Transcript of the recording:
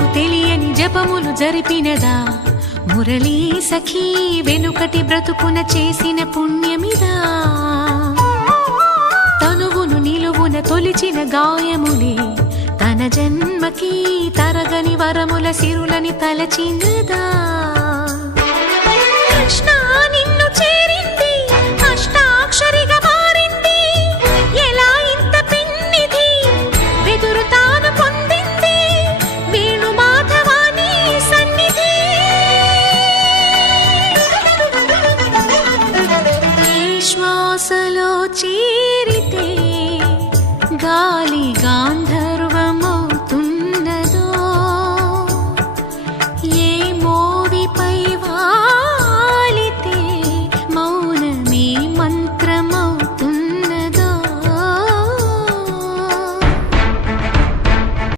తనకు తెలియని జపములు జరిపినదా మురళీ సఖీ వెనుకటి బ్రతుకున చేసిన పుణ్యమిదా తనువును నిలువున తొలిచిన గాయములే తన జన్మకి తరగని వరముల సిరులని తలచినదా